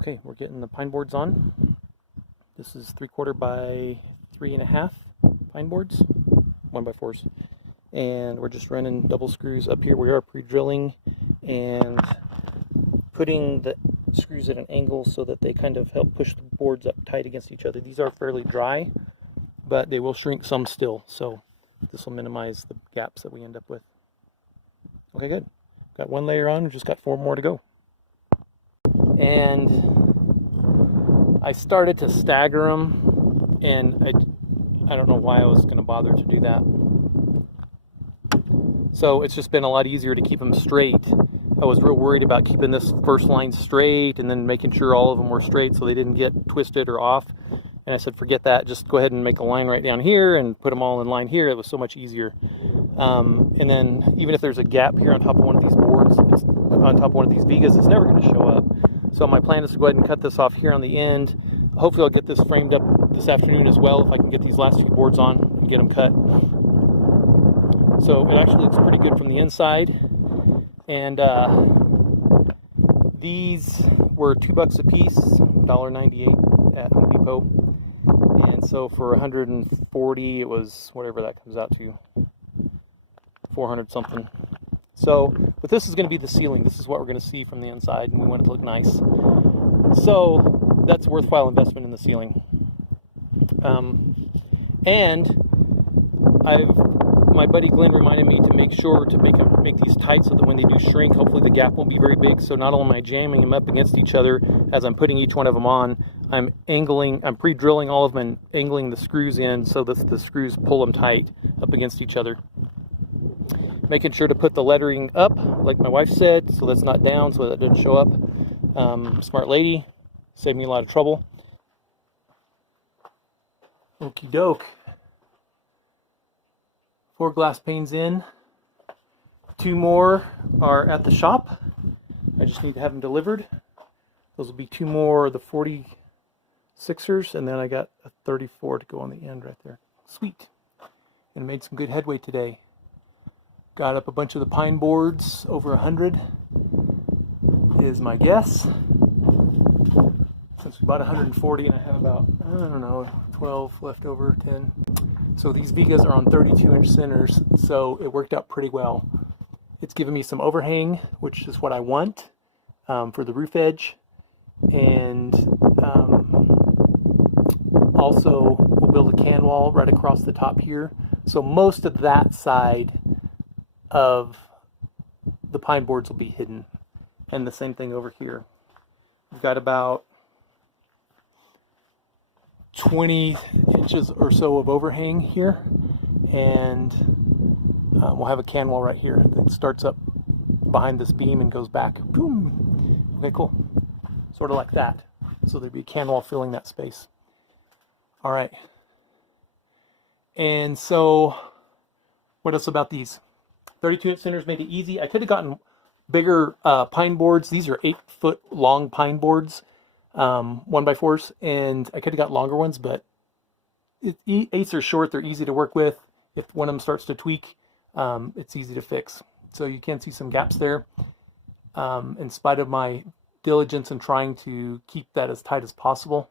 Okay, we're getting the pine boards on. This is 3/4 by 3.5 pine boards, 1x4s. And we're just running double screws up here. We are pre-drilling and putting the screws at an angle so that they kind of help push the boards up tight against each other. These are fairly dry, but they will shrink some still. So this will minimize the gaps that we end up with. Okay, good. Got one layer on, we just got 4 more to go. And I started to stagger them, and I don't know why I was going to bother to do that. So it's just been a lot easier to keep them straight. I was real worried about keeping this first line straight and then making sure all of them were straight so they didn't get twisted or off. And I said, forget that, just go ahead and make a line right down here and put them all in line here. It was so much easier. And then even if there's a gap here on top of one of these boards, on top of one of these vigas, it's never going to show up. So my plan is to go ahead and cut this off here on the end. Hopefully I'll get this framed up this afternoon as well if I can get these last few boards on and get them cut. So it actually looks pretty good from the inside. And these were $2 a piece, $1.98 at Home Depot. And so for 140, it was whatever that comes out to, 400 something. So, but this is going to be the ceiling. This is what we're going to see from the inside, and we want it to look nice. So that's a worthwhile investment in the ceiling. And my buddy Glenn reminded me to make sure to make these tight so that when they do shrink, hopefully the gap won't be very big. So not only am I jamming them up against each other as I'm putting each one of them on, I'm pre-drilling all of them and angling the screws in so that the screws pull them tight up against each other. Making sure to put the lettering up, like my wife said, so that's not down, so that doesn't show up. Smart lady, saved me a lot of trouble. Okie doke. 4 glass panes in. 2 more are at the shop. I just need to have them delivered. Those will be 2 more of the 46ers, and then I got a 34 to go on the end right there. Sweet. And made some good headway today. Got up a bunch of the pine boards, over 100 is my guess. Since we bought 140 and I have about, I don't know, 12 left over, 10. So these vigas are on 32-inch centers, so it worked out pretty well. It's given me some overhang, which is what I want for the roof edge. And also we'll build a can wall right across the top here. So most of that side of the pine boards will be hidden, and the same thing over here. We've got about 20 inches or so of overhang here, and we'll have a can wall right here that starts up behind this beam and goes back. Boom. Okay, cool. Sort of like that. So there'd be a can wall filling that space. All right. And so what else about these? 32-inch centers made it easy. I could have gotten bigger pine boards. These are 8-foot long pine boards, 1x4s, and I could have got longer ones, but 8s are short. They're easy to work with. If one of them starts to tweak, it's easy to fix. So you can see some gaps there. In spite of my diligence in trying to keep that as tight as possible.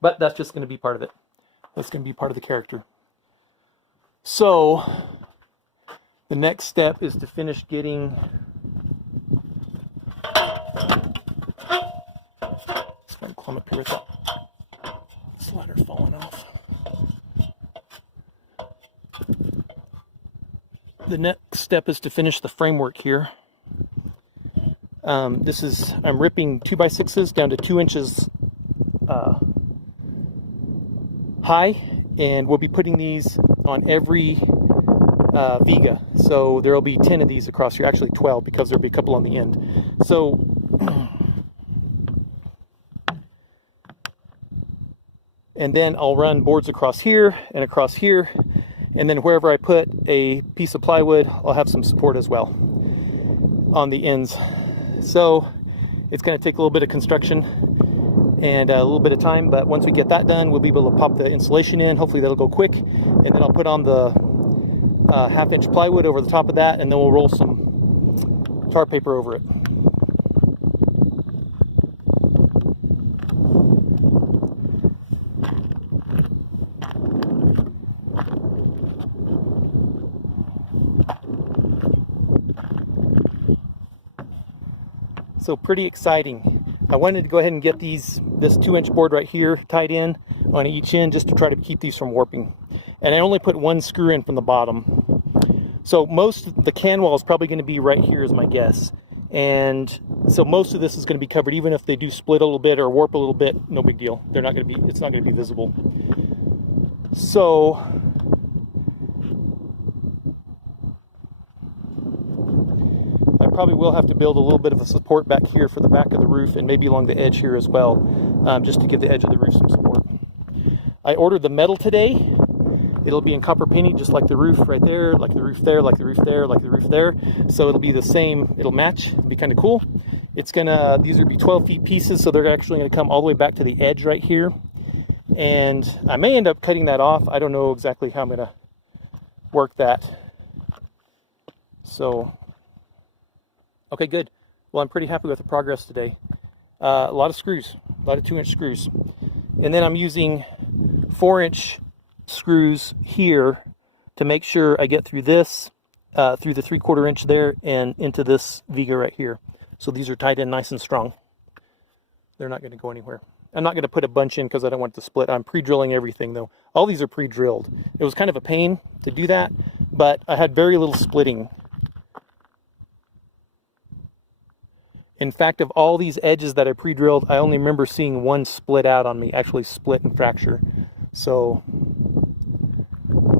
But that's just going to be part of it. That's going to be part of the character. So the next step is to finish getting just gonna climb up here with that slider falling off. The next step is to finish the framework here. I'm ripping 2x6s down to 2 inches high, and we'll be putting these on every viga. So there'll be 10 of these across here, actually 12, because there'll be a couple on the end. So and then I'll run boards across here, and then wherever I put a piece of plywood, I'll have some support as well on the ends. So it's going to take a little bit of construction and a little bit of time, but once we get that done, we'll be able to pop the insulation in. Hopefully that'll go quick, and then I'll put on the 1/2-inch plywood over the top of that, and then we'll roll some tar paper over it. So pretty exciting. I wanted to go ahead and get this 2-inch board right here tied in on each end just to try to keep these from warping. And I only put 1 screw in from the bottom. So most of the can wall is probably going to be right here is my guess. And so most of this is going to be covered, even if they do split a little bit or warp a little bit, no big deal. They're not going to be, it's not going to be visible. So I probably will have to build a little bit of a support back here for the back of the roof and maybe along the edge here as well, just to give the edge of the roof some support. I ordered the metal today. It'll be in copper painted, just like the roof right there, like the roof there, like the roof there, like the roof there. So it'll be the same, it'll match, it'll be kind of cool. It's gonna, these will be 12 feet pieces, so they're actually gonna come all the way back to the edge right here. And I may end up cutting that off. I don't know exactly how I'm gonna work that. So, okay, good. Well, I'm pretty happy with the progress today. A lot of screws, a lot of 2-inch screws. And then I'm using 4-inch screws here to make sure I get through this, through the 3/4 inch there and into this viga right here. So these are tied in nice and strong. They're not going to go anywhere. I'm not going to put a bunch in because I don't want it to split. I'm pre-drilling everything though. All these are pre-drilled. It was kind of a pain to do that, but I had very little splitting. In fact, of all these edges that I pre-drilled, I only remember seeing one split out on me, actually split and fracture. So,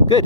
good.